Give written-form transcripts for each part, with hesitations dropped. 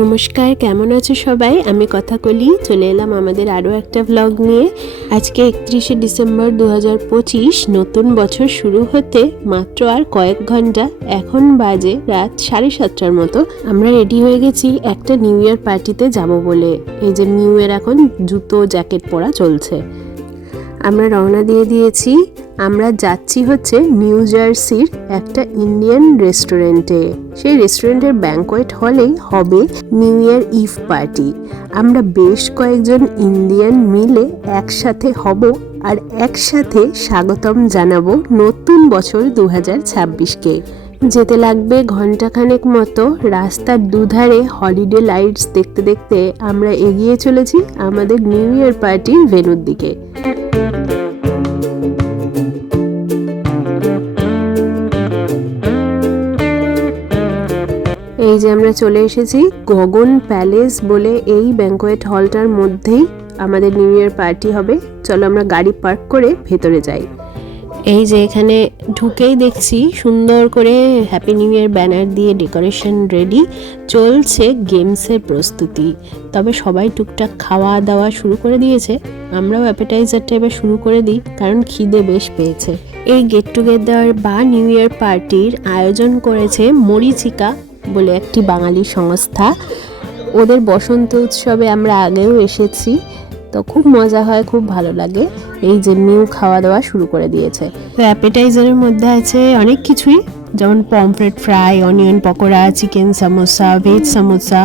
নমস্কার, কেমন আছো সবাই? আমি কথাকলি চলে এলাম আমাদের আরও একটা ভ্লগ নিয়ে। আজকে 31শে ডিসেম্বর 2025, নতুন বছর শুরু হতে মাত্র আর কয়েক ঘন্টা। এখন বাজে রাত 7:30টার মতো। আমরা রেডি হয়ে গেছি একটা নিউ ইয়ার পার্টিতে যাব বলে। এই যে নিউ ইয়ার, এখন জুতো জ্যাকেট পরা চলছে। আমরা রওনা দিয়ে দিয়েছি। আমরা যাচ্ছি হচ্ছে নিউ জার্সির একটা ইন্ডিয়ান রেস্টুরেন্টে। সেই রেস্টুরেন্টের ব্যাঙ্কোয়েট হলেই হবে নিউ ইয়ার ইভ পার্টি। আমরা বেশ কয়েকজন ইন্ডিয়ান মিলে একসাথে হব আর একসাথে স্বাগতম জানাবো নতুন বছর 2026কে। যেতে লাগবে ঘন্টাখানেক মতো। রাস্তার দুধারে হলিডে লাইটস দেখতে দেখতে আমরা এগিয়ে চলেছি আমাদের নিউ ইয়ার পার্টির ভেন্যুর দিকে। এই যে আমরা চলে এসেছি গগন প্যালেস বলে এই ব্যাঙ্কোয়েট হলটার মধ্যেই আমাদের নিউ ইয়ার পার্টি হবে। চলো আমরা গাড়ি পার্ক করে ভেতরে যাই। এই যে এখানে ঢুকেই দেখছি সুন্দর করে হ্যাপি নিউ ইয়ার ব্যানার দিয়ে ডেকোরেশন রেডি, চলছে গেমসের প্রস্তুতি। তবে সবাই টুকটাক খাওয়া দাওয়া শুরু করে দিয়েছে। আমরাও অ্যাপেটাইজারটা এবার শুরু করে দিই, কারণ খিদে বেশ পেয়েছে। এই গেট টুগেদার বা নিউ ইয়ার পার্টির আয়োজন করেছে মরিচিকা বলে একটি বাঙালি সংস্থা। ওদের বসন্ত উৎসবে আমরা আগেও এসেছি, তো খুব মজা হয়, খুব ভালো লাগে। এই যে নিউ খাওয়া দাওয়া শুরু করে দিয়েছে। তো অ্যাপেটাইজারের মধ্যে আছে অনেক কিছুই, যেমন pomfret fry, onion pakora, chicken samosa, veg samosa,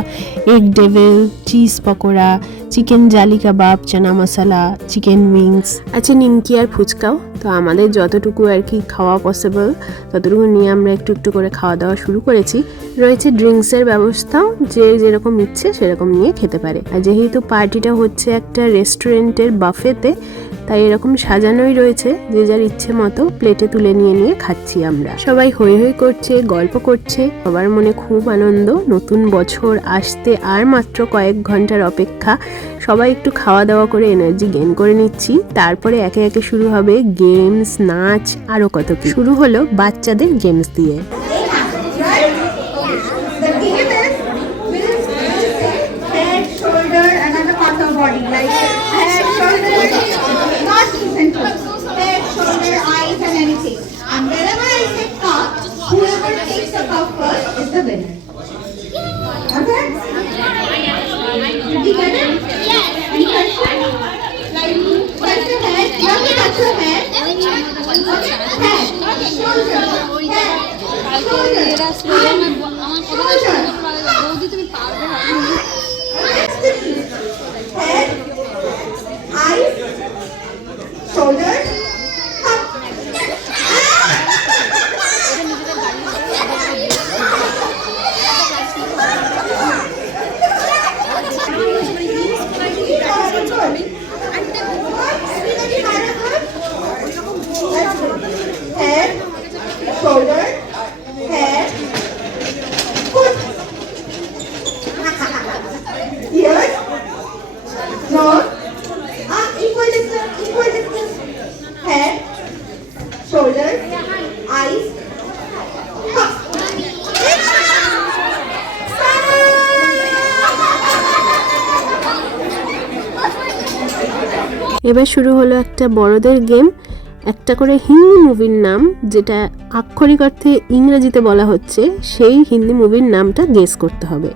egg devil, cheese pakora, chicken জালি কাবাব, চানা মশলা, চিকেন উইংস, আছে নিমকি আর ফুচকাও। তো আমাদের যতটুকু আর কি খাওয়া পসিবল ততটুকু নিয়ে আমরা একটু একটু করে খাওয়া দাওয়া শুরু করেছি। রয়েছে ড্রিঙ্কসের ব্যবস্থাও, যে যেরকম ইচ্ছে সেরকম নিয়ে খেতে পারে। আর যেহেতু পার্টিটা হচ্ছে একটা রেস্টুরেন্টের বাফেতে, তাই এরকম সাজানোই রয়েছে, যে যার ইচ্ছে মতো প্লেটে তুলে নিয়ে নিয়ে খাচ্ছি আমরা। সবাই হই হই করছে, গল্প করছে, সবার মনে খুব আনন্দ। নতুন বছর আসতে আর মাত্র কয়েক ঘন্টার অপেক্ষা। সবাই একটু খাওয়া দাওয়া করে এনার্জি গেইন করে নিচ্ছি। তারপরে একে একে শুরু হবে গেমস, নাচ, আরো কত কি। শুরু হলো বাচ্চাদের গেমস দিয়ে। এবার শুরু হলো একটা বড়দের গেম। একটা করে হিন্দি মুভির নাম, যেটা আক্ষরিক অর্থে ইংরেজিতে বলা হচ্ছে, সেই হিন্দি মুভির নামটা গেস করতে হবে।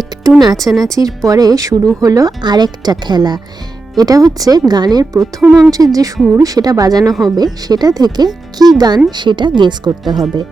একটু নাচানাচির পরে শুরু হলো আরেকটা খেলা। এটা হচ্ছে গানের প্রথম অংশের যে সুর সেটা বাজানো হবে, সেটা থেকে কি গান সেটা গেস করতে হবে।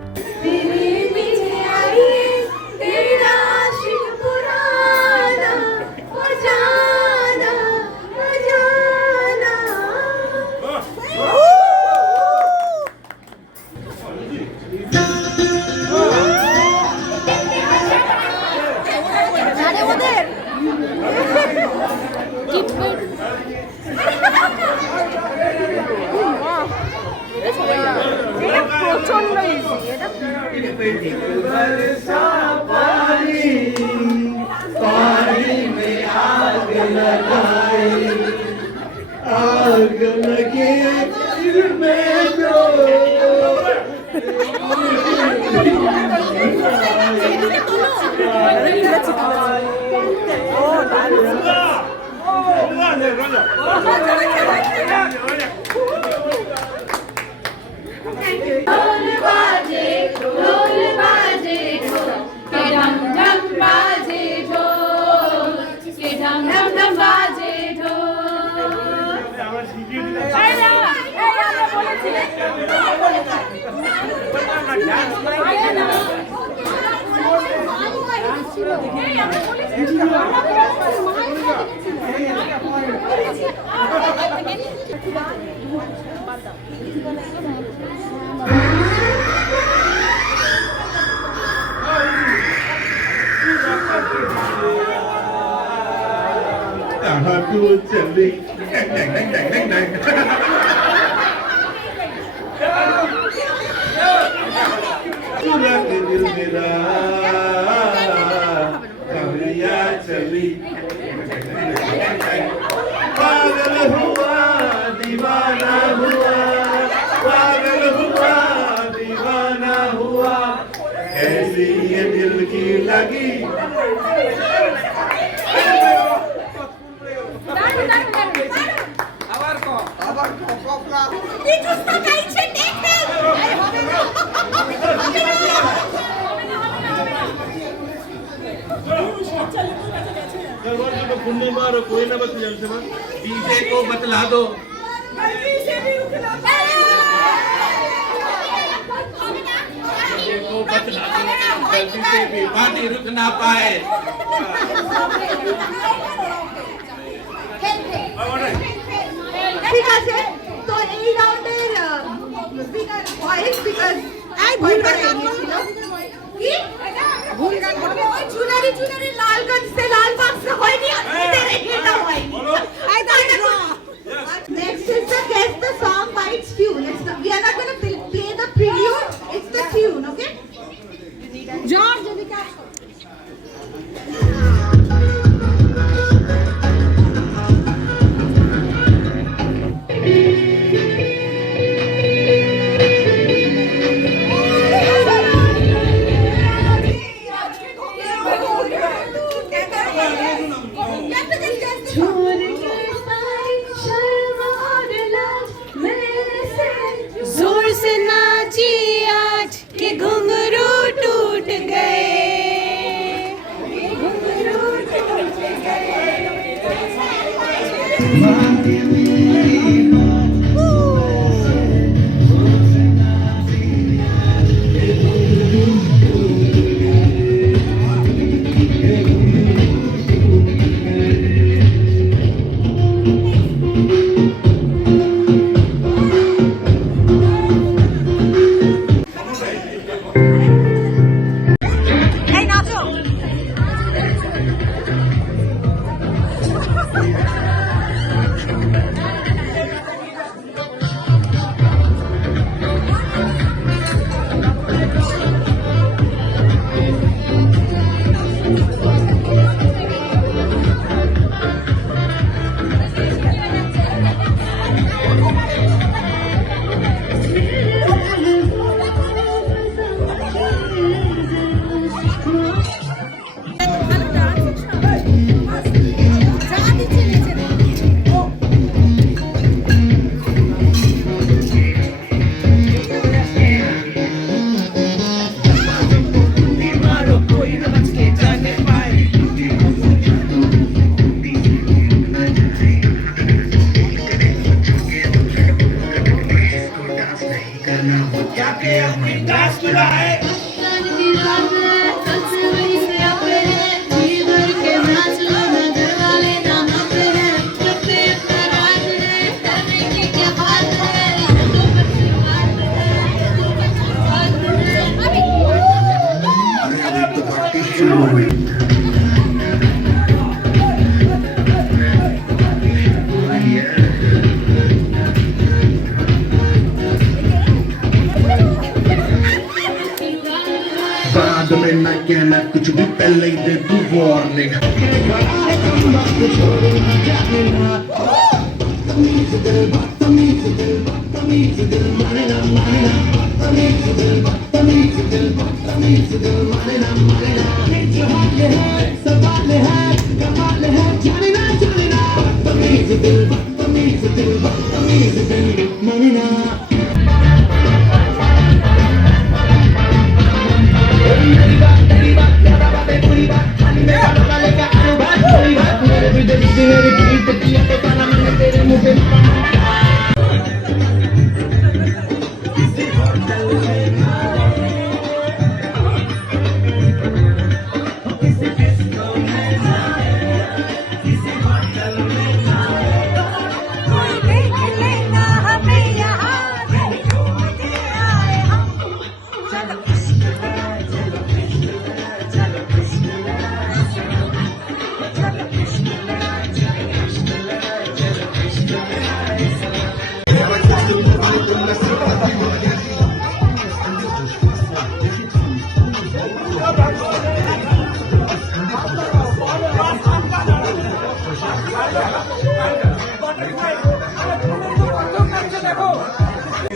कोई ना बस डीजे को बतला दो। गलती से भी पार्टी रुक ना पाए। ঠিক আছে, তো এই রাউন্ডের স্পিকার ভয়েস স্পিকার ভুল করে নিয়েছিল। কি ভুল গান হবে? ওই চুনারি চুনারি লালগঞ্জ से लालबाग से হয়নি, এটা হয়নি। Next is the guess the song by its tune. We are not going to play the prelude. It's the tune, okay? George, যদি কাজ बाद में न कहना कुछ भी, पहले ही दे तू वार्निंग।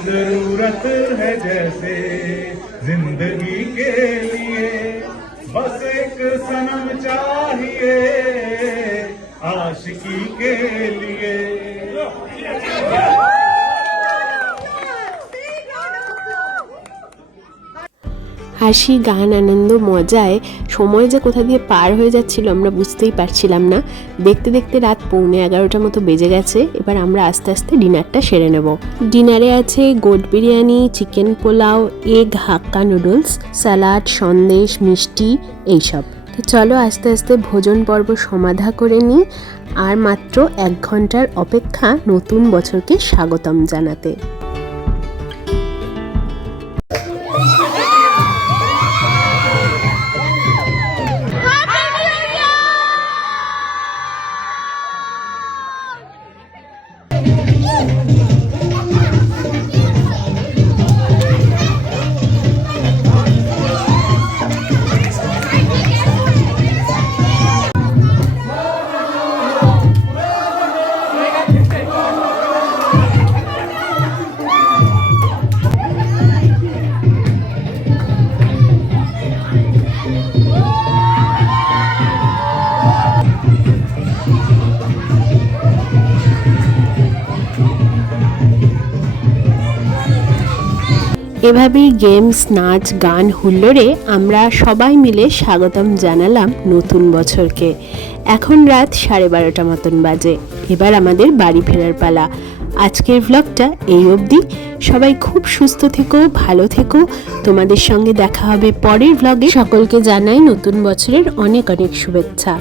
जरूरत है जैसे जिंदगी के लिए, बस एक सनम चाहिए आशिकी के लिए। হাসি, গান, আনন্দ, মজায় সময় যে কোথা দিয়ে পার হয়ে যাচ্ছিল আমরা বুঝতেই পারছিলাম না। দেখতে দেখতে রাত 11:15 মতো বেজে গেছে। এবার আমরা আস্তে আস্তে ডিনারটা সেরে নেব। ডিনারে আছে goat biryani, chicken pulao, egg Hakka noodles, salad, sandesh, মিষ্টি এইসব। তো চলো আস্তে আস্তে ভোজন পর্ব সমাধা করে নিই। আর মাত্র 1 ঘন্টার অপেক্ষা নতুন বছরকে স্বাগতম জানাতে। এভাবেই গেমস, নাচ, গান, হুল্লোড়ে আমরা সবাই মিলে স্বাগতম জানালাম নতুন বছরকে। এখন রাত 12:30 মতন বাজে। এবার আমাদের বাড়ি ফেরার পালা। আজকের ভ্লগটা এই অবধি। সবাই খুব সুস্থ থেকো, ভালো থেকো। তোমাদের সঙ্গে দেখা হবে পরের ভ্লগে। সকলকে জানাই নতুন বছরের অনেক অনেক শুভেচ্ছা।